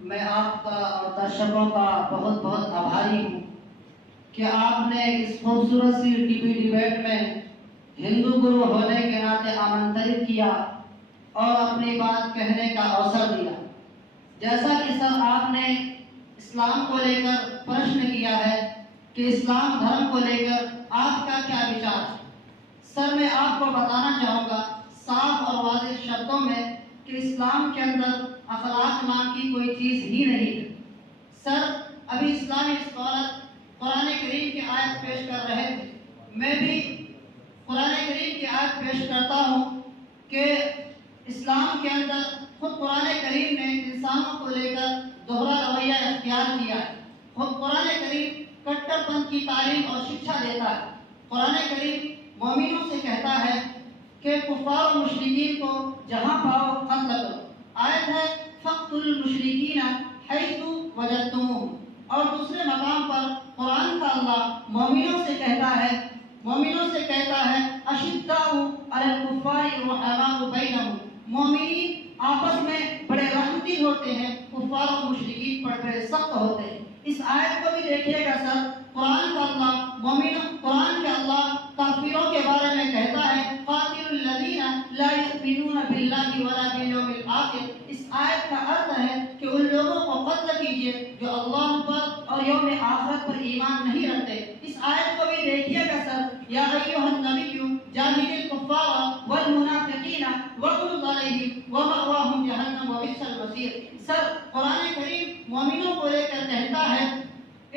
میں آپ کا اور درشکوں کا بہت بہت آبھاری ہوں کہ آپ نے اس خوبصورت سی ٹی وی ڈیبیٹ میں ہندو گرو ہونے کے ناطے آمنترت کیا اور اپنی بات کہنے کا اوسر دیا۔ جیسا کہ سر آپ نے اسلام کو لے کر پرشن کیا ہے کہ اسلام دھرم کو لے کر آپ کا کیا وچار ہے، سر میں آپ کو بتانا چاہوں گا صاف اور واضح شبدوں میں کہ اسلام کے اندر اخلاق نام کی کوئی چیز ہی نہیں ہے۔ سر ابھی اسلامی اسکالر قرآن کریم کی آیت پیش کر رہے تھے، میں بھی قرآن کریم کی آیت پیش کرتا ہوں کہ اسلام کے اندر خود قرآن کریم نے انسانوں کو لے کر دوہرا رویہ اختیار کیا ہے۔ خود قرآن کریم کٹر پنتھ کی تعلیم اور شکشا دیتا ہے۔ قرآن کریم مومنوں سے کہتا ہے کہ کفار و مشرکین کو جہاں پاؤ قتل کرو۔ آیت ہے فَاقْتُلُوا الْمُشْرِكِينَ حَيْثُ وَجَدتُّمُوهُمْ، اور دوسرے مقام پر قرآن کا اللہ مومنوں سے کہتا ہے أَشِدَّاءُ عَلَى الْكُفَّارِ رُحَمَاءُ بَيْنَهُمْ، مومنین آپس میں بڑے رحمتی ہوتے ہیں، کفار و مشرکین پر بڑے سخت ہوتے ہیں۔ اس آیت کو بھی دیکھیے گا سر، قرآن کا اللہ قرآن کے اللہ کافروں کے بارے میں کہتا ہے قاتلوا الذین لا یؤمنون باللہ ولا بالیوم الآخر۔ اس آیت کا ارتھ ہے کہ ان لوگوں کو قتل کیجیے جو اللہ پر اور یوم آخرت پر ایمان نہیں رکھتے۔ اس آیت کو بھی دیکھیے گا سر، یا ایھا النبی جاہد الکفار والمنافقین واغلظ علیہم ومأواہم جہنم وبئس المصیر۔ سر قرآن کریم مومنوں کو لے کر کہتا ہے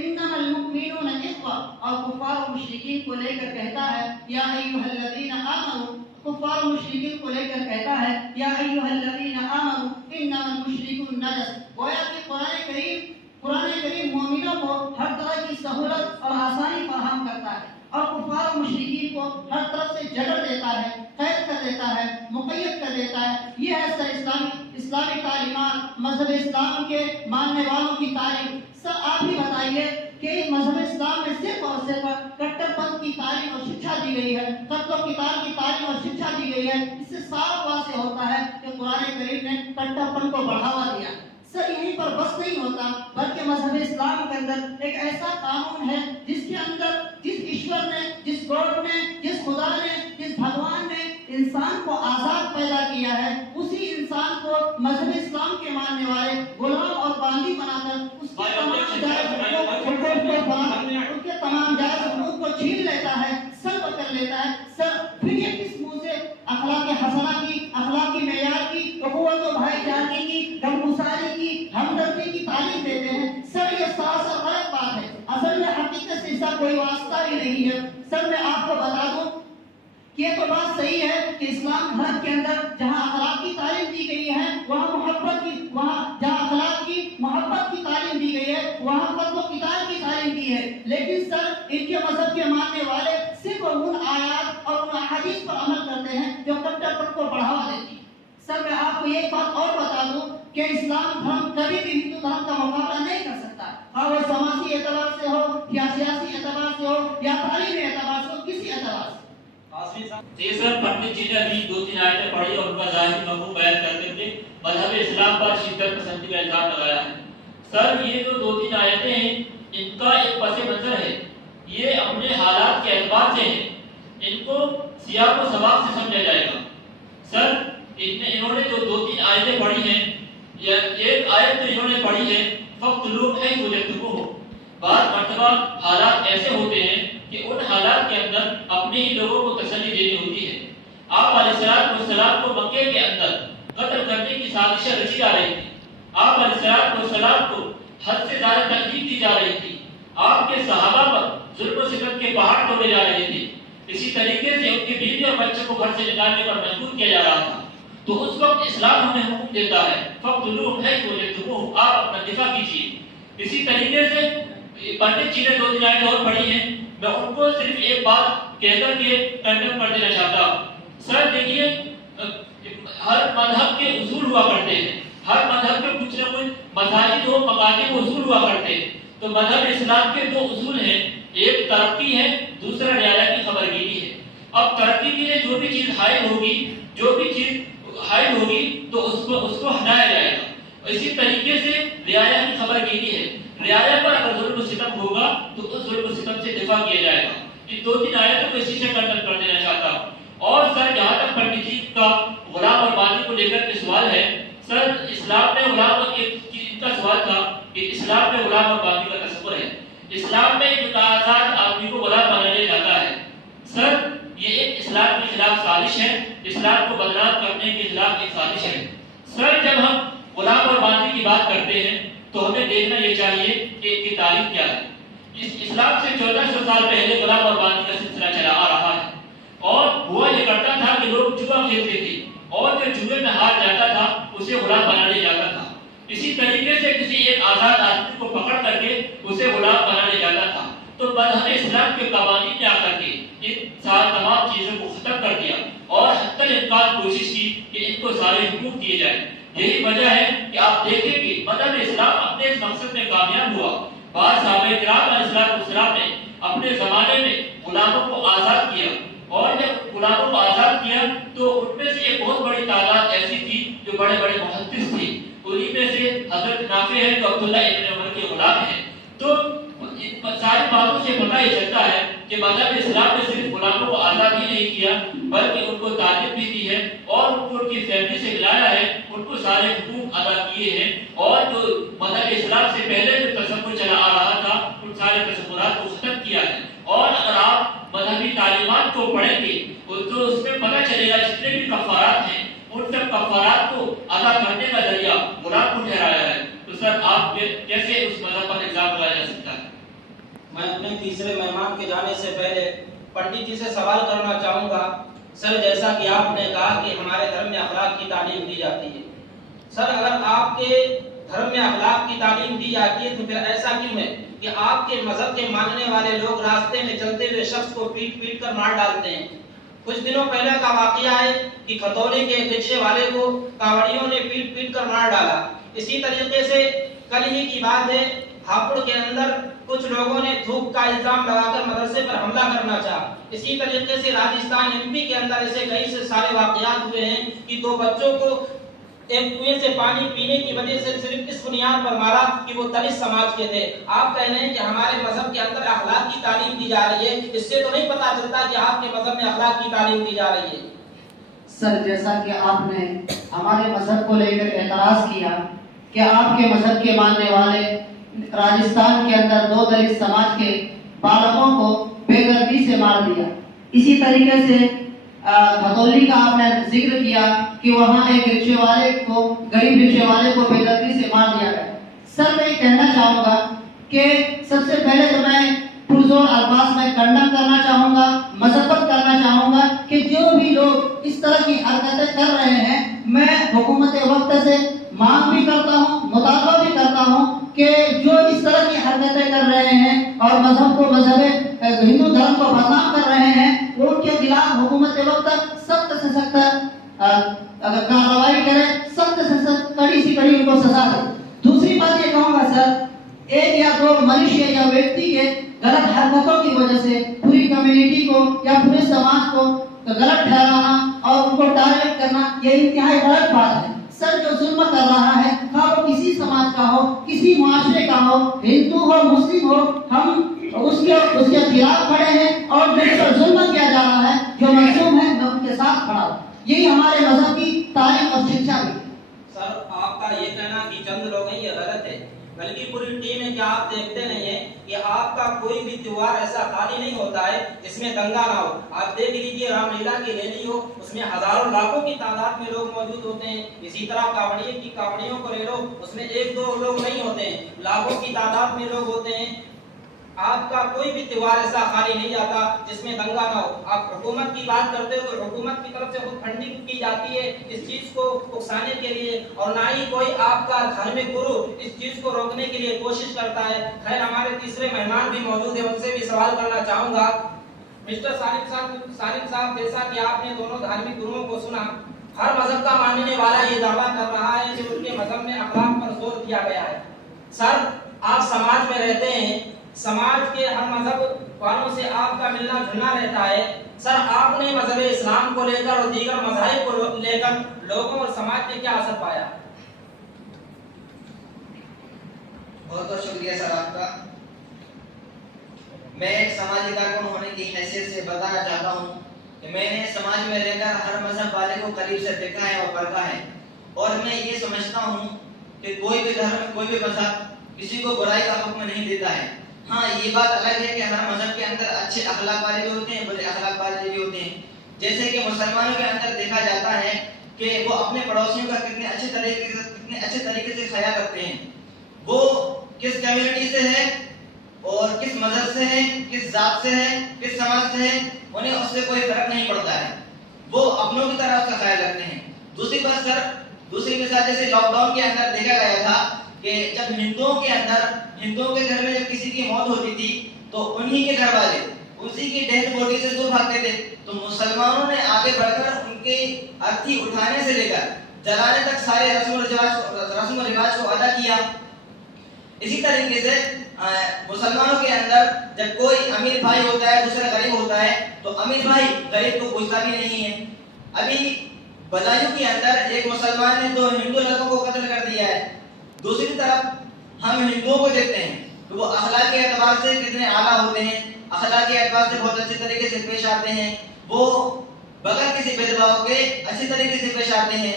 انما المؤمنون اخوہ، اور کفار و مشرکین کو لے کر کہتا ہے یا ایھا الذین آمنوا، کفار و مشرکین کو لے کر کہتا ہے یا ایھا الذین آمنوا انما المشرکون نجس۔ گویا کہ قرآن کریم مومنوں کو ہر طرح کی سہولت اور آسانی فراہم کرتا ہے اور کفار و مشرکین کو ہر طرف سے جگڑ دیتا ہے، قید کر دیتا ہے، مقید کر دیتا ہے۔ یہ ہے سر اسلامی تعلیمات، مذہب اسلام کے ماننے والوں کی تعلیم۔ سر آپ ہی بتائیے کہ مذہب اسلام میں صرف اور صرف کٹر پنتھ کی تعلیم اور شکشا دی گئی ہے، قتل و قتال کی تعلیم اور شکشا دی گئی ہے۔ اس سے صاف واضح ہوتا ہے کہ قرآن کریم نے کٹر پنتھ کو بڑھاوا دیا۔ سر یہیں پر بس نہیں ہوتا، بلکہ مذہب اسلام کے اندر ایک ایسا قانون ہے جس کے اندر جس ایشور نے، جس گاڈ نے، جس خدا نے، جس بھگوان نے انسان کو آزاد پیدا کیا ہے، اسی انسان کو مذہب اسلام کے ماننے والے غلام اور باندی بنا کر اس کے تمام جائز حقوق کو چھین لیتا ہے، سلب کر لیتا ہے۔ سر پھر یہ کس منہ سے اخلاق حسنہ کی، اخلاقی معیار کی، اخوت و بھائی چارگی کی، غمگساری کی، ہمدردی کی تعلیم دیتے ہیں؟ سر یہ سراسر غلط بات ہے، اصل میں حقیقت سے اس کا کوئی واسطہ ہی نہیں ہے۔ سر میں آپ کو بتا دوں کہ یہ تو بات صحیح ہے کہ اسلام دھرم کے اندر جہاں اخلاق کی تعلیم دی گئی ہے وہاں جہاں اخلاق کی محبت کی تعلیم دی گئی ہے وہاں قتل و قتال کی تعلیم دی ہے، لیکن سر ان کے مذہب کے ماننے والے صرف ان آیات اور ان احادیث پر عمل کرتے ہیں جو کٹر پنتھ کو بڑھاوا دیتی ہے۔ سر میں آپ کو ایک بات اور بتا دوں کہ اسلام دھرم کبھی بھی ہندو دھرم کا مقابلہ نہیں کر سکتا، خواہ وہ سماجی اعتبار سے ہو یا سیاسی اعتبار سے ہو یا تعلیمی اعتبار سے ہو، کسی اعتبار سے۔ سر پنڈت جی نے ابھی 2-3 آیتیں پڑھی اور ان کا ظاہری مفہوم بیان کرتے ہوئے مذہب اسلام پر شدت پسندی کا الزام لگایا ہے۔ سر یہ جو 2-3 آیتیں ہیں ان کا ایک پس منظر ہے، یہ اپنے حالات کے اعتبار سے ہیں، ان کو سیاق و سباق سے سمجھا جائے گا۔ سر انہوں نے جو 2-3 آیتیں پڑھی ہیں، ایک آیت جو انہوں نے پڑھی ہے فَاقْتُلُوهُمْ حَيْثُ وَجَدتُّمُوهُمْ، بعض مرتبہ حالات ایسے ہوتے ہیں کہ ان حالات کے اندر اپنے ہی لوگوں کو تسلی دینی ہوتی ہے۔ آپ علیہ السلام کو مکے کے اندر قتل کرنے کی سازشیں رچی جا رہی تھی، آپ علیہ السلام کو حد سے زیادہ تکلیف دی جا رہی تھی، آپ کے صحابہ پر ظلم و ستم کے پہاڑ توڑے جا رہے تھے، اسی طریقے سے ان کی بیوی اور بچوں کو گھر سے نکالنے پر مجبور کیا جا رہا تھا۔ تو اس وقت اسلام ہمیں حکم دیتا ہے فَاقْتُلُوهُمْ حَيْثُ وَجَدتُّمُوهُمْ، آپ اپنا دفاع کیجیے۔ اسی طریقے سے پنڈت جی نے 2-3 آیتیں اور پڑھی ہیں، میں ان کو صرف ایک بات کہہ کر کے کنڈم کر دینا چاہتا ہوں۔ سر دیکھیے ہر مذہب کے اصول ہوا کرتے ہیں، ہر مذہب کے کچھ نہ کچھ مذاہب و مقاصد اصول ہوا کرتے ہیں۔ تو مذہب اسلام کے 2 اصول ہیں، ایک ترقی ہے، دوسرا رعایا کی خبرگیری ہے۔ اب ترقی کے لیے جو بھی چیز حائل ہوگی تو اس کو ہٹایا جائے گا، اسی طریقے سے رعایا کی خبر گیری ہے. رعایا پر اگر ظلم و ستم ہوگا تو اس ظلم و ستم سے دفاع کیا جائے گا. ان 2-3 آیتوں کو اسی سے کنڈم کر دینا چاہتا ہوں. اور سر جہاں تک پنڈت جی کا غلام اور باندی کو لے کر کے سوال ہے، سر اسلام میں غلام اور ان کا سوال تھا کہ اسلام میں غلام اور باندی کا تصور ہے. اسلام میں ایک آزاد آدمی کو غلام بنایا جاتا ہے. سر یہ ایک اسلام کے خلاف سازش ہے، اسلام کو بدنام کرنے کے خلاف ایک سازش ہے. سر جب ہم غلام اور باندی کی بات کرتے ہیں تو ہمیں دیکھنا یہ چاہیے کہ ان کی تاریخ کیا ہے. اس اسلام سے 1400 سال پہلے غلام اور باندی کا سلسلہ چلا آ رہا ہے. اور ہوا یہ کرتا تھا کہ لوگ جوا کھیلتے تھے اور جو جوئے میں ہار جاتا تھا اسے غلام بنا لیا جاتا تھا. اسی طریقے سے کسی ایک آزاد آدمی کو پکڑ کر کے اسے غلام بنا لیا جاتا تھا. تو مذہب اسلام کے قوانین نے آ کر کے ان تمام چیزوں کو ختم کر دیا اور حتی الامکان کوشش کی کہ ان کو سارے حقوق دیے جائیں. یہی وجہ ہے کہ آپ دیکھیں کہ مذہب اسلام اپنے اس مقصد میں کامیاب ہوا. بعض صحابہ کرام علیہ السلام نے اپنے زمانے میں غلاموں کو آزاد کیا، اور جب غلاموں کو آزاد کیا تو ان میں سے ایک بہت بڑی تعداد ایسی تھی جو بڑے بڑے محدث تھے. انہی میں سے حضرت نافع ہے جو عبداللہ ابن عمر کے غلام ہیں. تو ان ساری باتوں سے پتہ یہ چلتا ہے کہ مذہب اسلام نے صرف غلاموں کو آزاد ہی نہیں کیا بلکہ ان کو تعلیم بھی دی ہے اور ان کو ان کی فیملی سے ملایا ہے، ان کو سارے حقوق ادا کیے ہیں. اور جو مذہب اسلام سے پہلے جو تصور چلا آ رہا تھا ان سارے تصورات کو ختم کیا ہے. اور اگر آپ مذہبی تعلیمات کو پڑھیں گے تو اس میں پتہ چلے گا جتنے بھی کفارات ہیں ان سب کفارات کو ادا کرنے کا ذریعہ غلام کو ٹھہرایا ہے. تو سر آپ کیسے اس مذہب پر الزام لگایا جا سکتا ہے؟ میں اپنے تیسرے مہمان کے جانے سے پہلے پنڈت جی سے سوال کرنا چاہوں گا. سر جیسا کہ آپ نے کہا کہ ہمارے دھرم میں اخلاق کی تعلیم دی جاتی ہے، سر اگر آپ کے دھرم میں اخلاق کی تعلیم دی جاتی ہے تو پھر ایسا کیوں ہے کہ آپ کے مذہب کے ماننے والے لوگ راستے میں چلتے ہوئے شخص کو پیٹ پیٹ کر مار ڈالتے ہیں؟ کچھ دنوں پہلے کا واقعہ ہے کہ کھتولی کے رکشے والے کو کاوڑیوں نے پیٹ پیٹ کر مار ڈالا. اسی طریقے سے کل ہی کی بات ہے، ہاپوڑ کے اندر کچھ لوگوں نے تھوک کا الزام لگا کر مدرسے پر حملہ کرنا چاہا. اسی طریقے سے راجستھان MP کے اندر ایسے کئی سے سارے واقعات ہوئے ہیں کہ 2 بچوں کو ایک کنویں سے پانی پینے کی وجہ سے صرف اس بنیاد پر مارا کہ وہ دلت سماج کے تھے. آپ کہہ رہے ہیں کہ ہمارے مذہب کے اندر اخلاق کی تعلیم دی جا رہی ہے، اس سے تو نہیں پتہ چلتا کہ آپ کے مذہب میں اخلاق کی تعلیم دی جا رہی ہے. سر جیسا کہ آپ نے ہمارے مذہب کو لے کر اعتراض کیا کہ آپ کے مذہب کے ماننے والے راجستھان کے اندر 2 دلت سماج کے بالغوں کو بے دردی سے مار دیا. اسی طریقے سے کھتولی کا آپ نے ذکر کیا کہ وہاں ایک رکشے والے کو، غریب رکشے والے کو بے دردی سے مار دیا گیا. سر میں یہ کہنا چاہوں گا کہ سب سے پہلے تو میں پرزور الفاظ میں کنڈم کرنا چاہوں گا، مذمت کرنا چاہوں گا کہ جو بھی لوگ اس طرح کی حرکتیں کر رہے ہیں، میں حکومت وقت سے مانگ بھی کرتا ہوں، مطالبہ بھی کرتا ہوں کہ جو اس طرح کی حرکتیں کر رہے ہیں اور مذہب کو، مذہب ہندو دھرم کو بدنام کر رہے ہیں، ان کے خلاف حکومت وقت سخت سے سخت اگر کارروائی کرے، سخت سے سخت، کڑی سی کڑی ان کو سزا دے. دوسری بات یہ کہوں گا سر، 1 یا 2 منشیہ یا ویکتی کے غلط حرکتوں کی وجہ سے پوری کمیونٹی کو یا پورے سماج کو غلط ٹھہرانا اور ان کو ٹارگیٹ کرنا یہ انتہائی غلط بات ہے. سر جو ظلم کر رہا ہے خواہ وہ کسی سماج کا ہو، کسی معاشرے کا ہو، ہندو ہو، مسلم ہو، ہم اس کے خلاف کھڑے ہیں اور جس پر ظلم کیا جا رہا ہے، جو مظلوم ہے، میں ان کے ساتھ کھڑا ہوں. یہی ہمارے مذہب کی تعلیم اور شکشا بھی. سر آپ کا یہ کہنا کہ چند لوگ ہیں یہ غلط ہے، بلکہ پوری ٹیم ہے کہ آپ دیکھتے نہیں ہیں کہ آپ کا کوئی بھی تہوار ایسا خالی نہیں ہوتا ہے جس میں دنگا نہ ہو. آپ دیکھ لیجیے رام لیلا کی ریلی ہو، اس میں ہزاروں لاکھوں کی تعداد میں لوگ موجود ہوتے ہیں. اسی طرح کاوڑیوں کو لے لو، اس میں 1-2 لوگ نہیں ہوتے ہیں، لاکھوں کی تعداد میں لوگ ہوتے ہیں. آپ کا کوئی بھی تہوار ایسا خالی نہیں جاتا جس میں دنگا نہ ہو. آپ حکومت کی بات کرتے ہو تو حکومت کی طرف سے خود فنڈنگ کی جاتی ہے اس چیز کو اکسانے کے لیے، اور نہ ہی کوئی آپ کا دھارمک گرو اس چیز کو روکنے کے لیے کوشش کرتا ہے. خیر ہمارے تیسرے مہمان بھی موجود ہیں، ان سے بھی سوال کرنا چاہوں گا. مسٹر سالم صاحب، جیسا کہ آپ نے دونوں دھارمک گروؤں کو سنا، ہر مذہب کا ماننے والا یہ دعویٰ کر رہا ہے کہ ان کے مذہب میں اخلاق پر زور دیا گیا ہے. سر آپ سماج میں رہتے ہیں، سماج کے ہر مذہب والوں سے آپ کا ملنا جلنا رہتا ہے. سر آپ نے مذہب اسلام کو لے کر اور دیگر مذاہب کو لے کر لوگوں اور سماج میں کیا اثر پایا؟ بہت بہت شکریہ سر آپ کا. میں ایک سماجی کارکن ہونے کی حیثیت سے بتانا چاہتا ہوں کہ میں نے سماج میں رہ کر ہر مذہب والے کو قریب سے دیکھا ہے اور پرکھا ہے، اور میں یہ سمجھتا ہوں کہ کوئی بھی دھرم، کوئی بھی مذہب کسی کو برائی کا حکم نہیں دیتا ہے. ہاں یہ بات الگ ہے کہ ہر مذہب کے اندر اچھے اخلاق والے بھی ہوتے ہیں، برے اخلاق والے بھی ہوتے ہیں. جیسے کہ مسلمانوں کے اندر دیکھا جاتا ہے کہ وہ اپنے پڑوسیوں کا کتنے اچھے طریقے سے خیال رکھتے ہیں. وہ کس کمیونٹی سے ہے اور کس مذہب سے ہے، کس ذات سے ہے، کس سماج سے ہے، انہیں اس سے کوئی فرق نہیں پڑتا ہے. وہ اپنوں کی طرح اس کا خیال رکھتے ہیں. دوسری بات سر، دوسری مثال جیسے لاک ڈاؤن کے اندر دیکھا گیا تھا کہ جب ہندوؤں کے گھر میں جب کسی کی موت ہوتی تھی تو انہی کے گھر والے اسی کی ڈیتھ باڈی سے دور بھاگتے تھے. تو مسلمانوں نے آگے بڑھ کر ان کے ارتھی اٹھانے سے لے کر جلانے تک سارے رسم و رواج کو ادا کیا. اسی طریقے سے مسلمانوں کے اندر جب کوئی امیر بھائی ہوتا ہے، دوسرا غریب ہوتا ہے، تو امیر بھائی غریب کو پوچھتا بھی نہیں ہے. ابھی بدایوں کے اندر ایک مسلمان نے 2 ہندو لڑکوں کو قتل کر دیا ہے. دوسری طرف ہم ہندوؤں کو دیکھتے ہیں کہ وہ اخلاق کے اعتبار سے کتنے اعلیٰ ہوتے ہیں، اخلاق کے اعتبار سے بہت اچھے طریقے سے پیش آتے ہیں. وہ بغیر کسی بھید بھاؤ کے اچھی طریقے سے پیش آتے ہیں.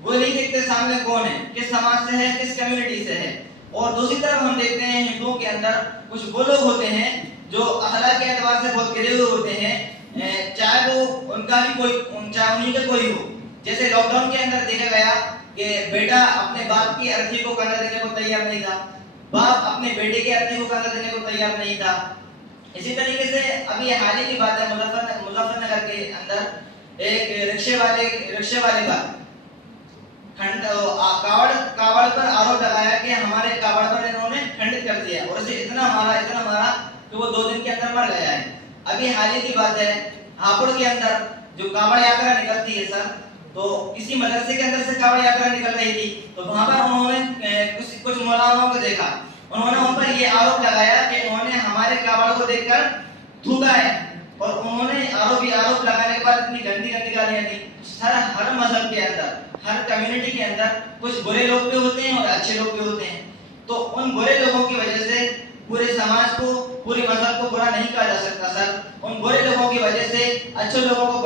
وہ نہیں دیکھتے سامنے کون ہے، کس سماج سے ہے، کس کمیونٹی سے ہے. اور دوسری طرف ہم دیکھتے ہیں ہندوؤں کے اندر کچھ وہ لوگ ہوتے ہیں جو اخلاق کے اعتبار سے بہت گرے ہوئے ہوتے ہیں، چاہے وہ ان کا بھی کوئی، چاہے انہیں کا کوئی ہو. جیسے لاک ڈاؤن کے اندر دیکھا گیا کہ بیٹا اپنے باپ کی ارتھی کو کندا دینے کو تیار نہیں تھا، باپ اپنے بیٹے کی ارتھی کو کندا دینے کو تیار نہیں تھا. اسی طریقے سے ابھی حال ہی کی بات ہے، مظفر نگر کے اندر ایک رکشے والے پر کاوڑ پر آروپ لگایا کہ ہمارے کاوڑ پر انہوں نے کھنڈت کر دیا اور اسے اتنا مارا کہ وہ 2 دن کے اندر مر گیا ہے. ابھی حال ہی کی بات ہے، ہاپوڑ کے اندر جو کاوڑ یاترا نکلتی ہے سر، تو کسی مدرسے کے اندر سے کاوڑ یاترا نکل رہی تھی، تو وہاں پر انہوں نے کچھ مولانوں کو دیکھا. انہوں نے ان پر یہ آروپ لگایا کہ انہوں نے ہمارے کاوڑ کو دیکھ کر تھوکا ہے، اور انہوں نے آروپ لگانے کے بعد اتنی گندی گالیاں دی. سر ہر مذہب کے اندر، ہر کمیونٹی کے اندر کچھ برے لوگ بھی ہوتے ہیں اور اچھے لوگ بھی ہوتے ہیں. تو ان برے لوگوں کی وجہ سے پورے سماج کو، پورے مذہب کو برا نہیں کہا جا سکتا سر. ان برے لوگوں کی وجہ سے اچھے لوگوں کو